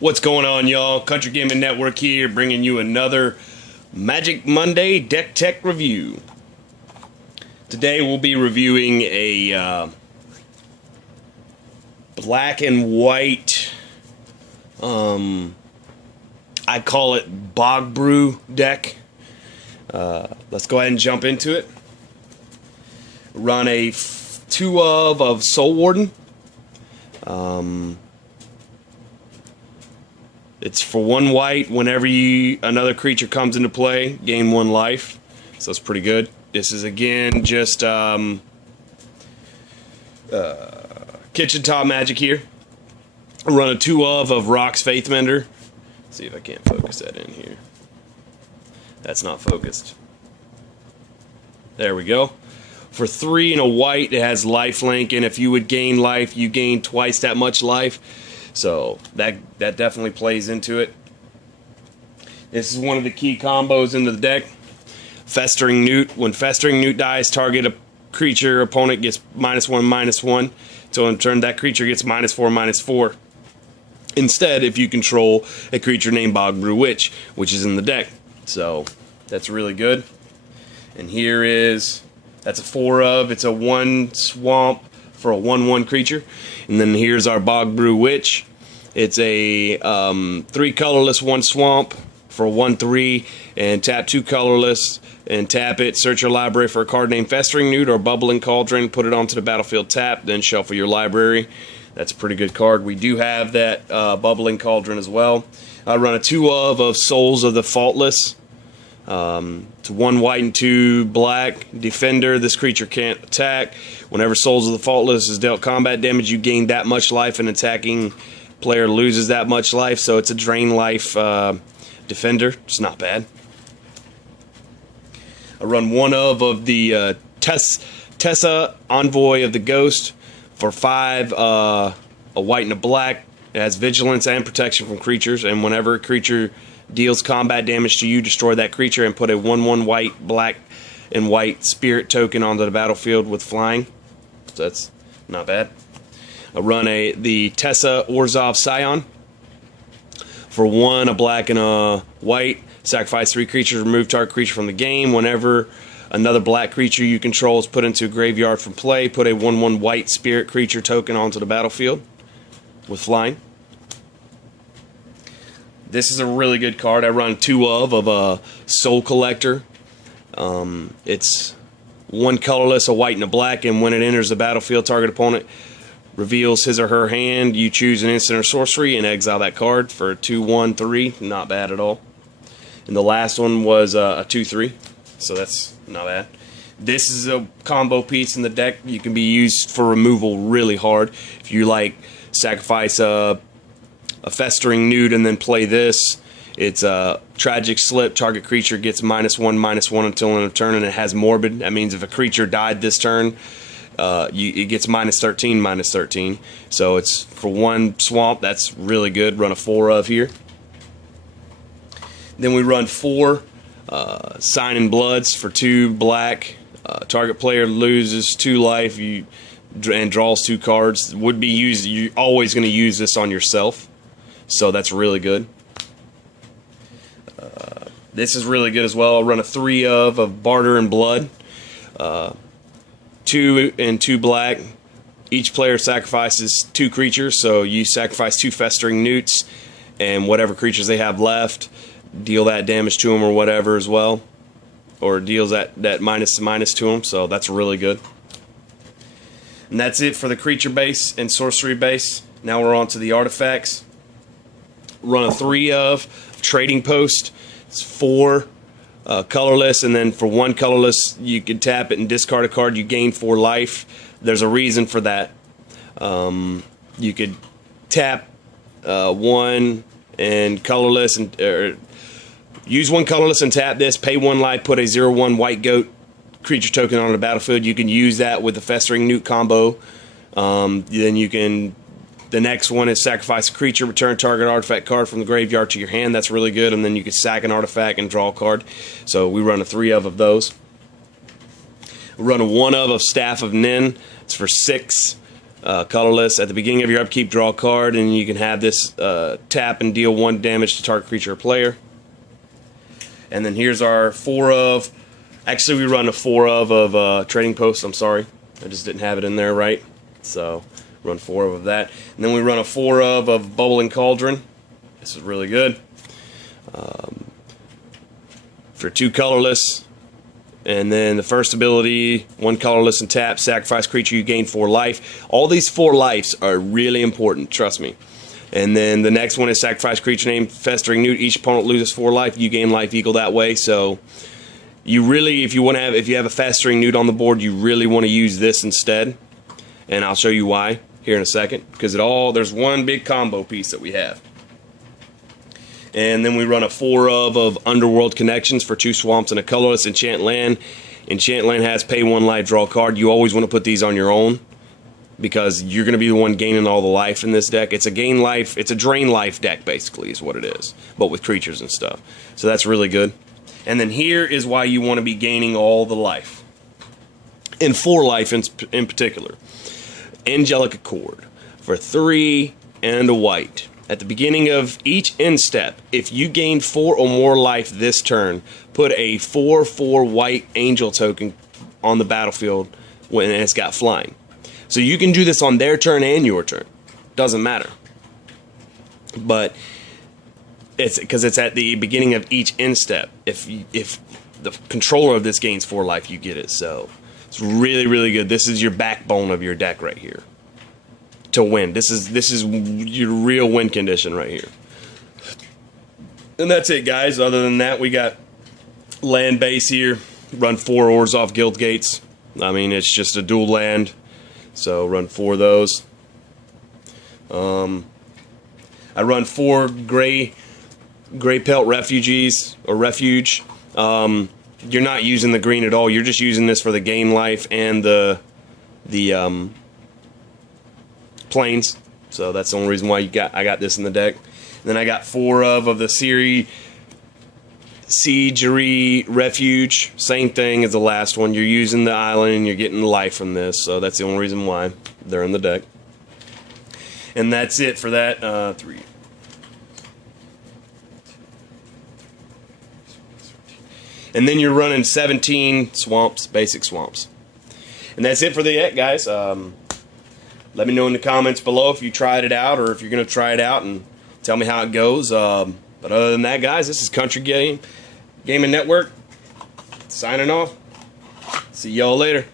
What's going on, y'all? Country Gaming Network here, bringing you another Magic Monday deck tech review. Today we'll be reviewing a black and white, I call it Bog Brew deck. Let's go ahead and jump into it. Run a 2 of Soul Warden. It's for 1 white. Whenever another creature comes into play, gain 1 life. So it's pretty good. This is again just kitchen top magic here. I run a 2 of Rock's Faithmender. Let's see if I can't focus that in here. That's not focused. There we go. For 3 and a white, it has lifelink, and if you would gain life, you gain twice that much life. So that definitely plays into it. This is one of the key combos into the deck. Festering Newt. When Festering Newt dies, target a creature opponent gets -1/-1. So in turn, that creature gets -4/-4. Instead, if you control a creature named Bog Brew Witch, which is in the deck. So that's really good. And here is, that's a 4 of. It's a 1 swamp for a 1/1 creature. And then here's our Bog Brew Witch. It's a 3 colorless, 1 swamp for a 1/3, and tap 2 colorless and tap it. Search your library for a card named Festering Newt or Bubbling Cauldron. Put it onto the battlefield tap, then shuffle your library. That's a pretty good card. We do have that Bubbling Cauldron as well. I run a 2 of Souls of the Faultlist. It's 1 white and 2 black. Defender. This creature can't attack. Whenever Souls of the Faultless is dealt combat damage, you gain that much life, and attacking player loses that much life. So it's a drain life defender. It's not bad. I run 1 of the Tessa Envoy of the Ghost for 5, a white and a black. It has vigilance and protection from creatures, and whenever a creature deals combat damage to you, destroy that creature and put a 1/1 white, black, and white spirit token onto the battlefield with flying. So that's not bad. I run the Tessa Wars Scion for 1, a black and a white. Sacrifice 3 creatures, remove target creature from the game. Whenever another black creature you control is put into a graveyard from play, put a 1/1 white spirit creature token onto the battlefield with flying. This is a really good card. I run 2 of a Soul Collector. It's 1 colorless, a white, and a black, and when it enters the battlefield, target opponent reveals his or her hand. You choose an instant or sorcery and exile that card for a 2/1/3. Not bad at all. And the last one was a 2/3, so that's not bad. This is a combo piece in the deck. You can be used for removal really hard. If you like sacrifice a Festering Newt and then play this, it's a Tragic Slip. Target creature gets -1/-1 until end of turn, and it has Morbid. That means if a creature died this turn, it gets -13/-13. So it's for 1 swamp. That's really good. Run a 4 of here. Then we run 4 Signing Bloods for 2 black. Target player loses 2 life and draws 2 cards. Would be used. You're always going to use this on yourself. So that's really good. This is really good as well. I'll run a 3 of Barter and Blood. 2 and 2 black. Each player sacrifices 2 creatures. So you sacrifice 2 Festering Newts, and whatever creatures they have left, deal that damage to them or whatever as well. Or deals that -/- to them. So that's really good. And that's it for the creature base and sorcery base. Now we're on to the artifacts. Run a 3 of Trading Post. It's 4 colorless, and then for 1 colorless, you can tap it and discard a card. You gain 4 life. There's a reason for that. You could tap 1 and colorless, or use 1 colorless and tap this. Pay 1 life. Put a 0/1 white goat creature token on the battlefield. You can use that with the Festering Newt combo. Then you can. The next one is sacrifice a creature, return target artifact card from the graveyard to your hand. That's really good. And then you can sack an artifact and draw a card. So we run a 3 of those. We run a 1 of Staff of Nin. It's for 6 colorless. At the beginning of your upkeep, draw a card, and you can have this tap and deal 1 damage to target creature or player. And then here's our 4 of. Actually, we run a 4 of Trading Post. I'm sorry, I just didn't have it in there right. So run 4 of that, and then we run a 4 of Bubbling Cauldron. This is really good. For 2 colorless. And then the first ability, 1 colorless and tap, sacrifice creature, you gain 4 life. All these 4 lives are really important, trust me. And then the next one is sacrifice creature named Festering Newt. Each opponent loses 4 life. You gain life equal that way. So you really, if you have a Festering Newt on the board, you really want to use this instead. And I'll show you why here in a second. Because there's one big combo piece that we have. And then we run a 4 of Underworld Connections for 2 swamps and a colorless enchant land. Enchant land has pay 1 life, draw a card. You always want to put these on your own because you're going to be the one gaining all the life in this deck. It's a gain life, it's a drain life deck basically is what it is, but with creatures and stuff. So that's really good. And then here is why you want to be gaining all the life. And 4 life in particular. Angelic Accord for 3 and a white. At the beginning of each end step, if you gain 4 or more life this turn, put a 4/4 white angel token on the battlefield when it's got flying. So you can do this on their turn and your turn. Doesn't matter. But it's because it's at the beginning of each end step. If the controller of this gains 4 life, you get it. So it's really, really good. This is your backbone of your deck right here. To win. This is your real win condition right here. And that's it, guys. Other than that, we got land base here. Run 4 ores off Guild Gates. I mean, it's just a dual land. So run 4 of those. I run 4 gray pelt refugees or refuge. You're not using the green at all. You're just using this for the gain life and the planes. So that's the only reason why I got this in the deck. And then I got 4 of the Siegery Refuge. Same thing as the last one. You're using the island and you're getting life from this. So that's the only reason why they're in the deck. And that's it for that. 3. And then you're running 17 swamps, basic swamps. And that's it for the deck, guys. Let me know in the comments below if you tried it out or if you're going to try it out and tell me how it goes. But other than that, guys, this is Country Gaming Network signing off. See y'all later.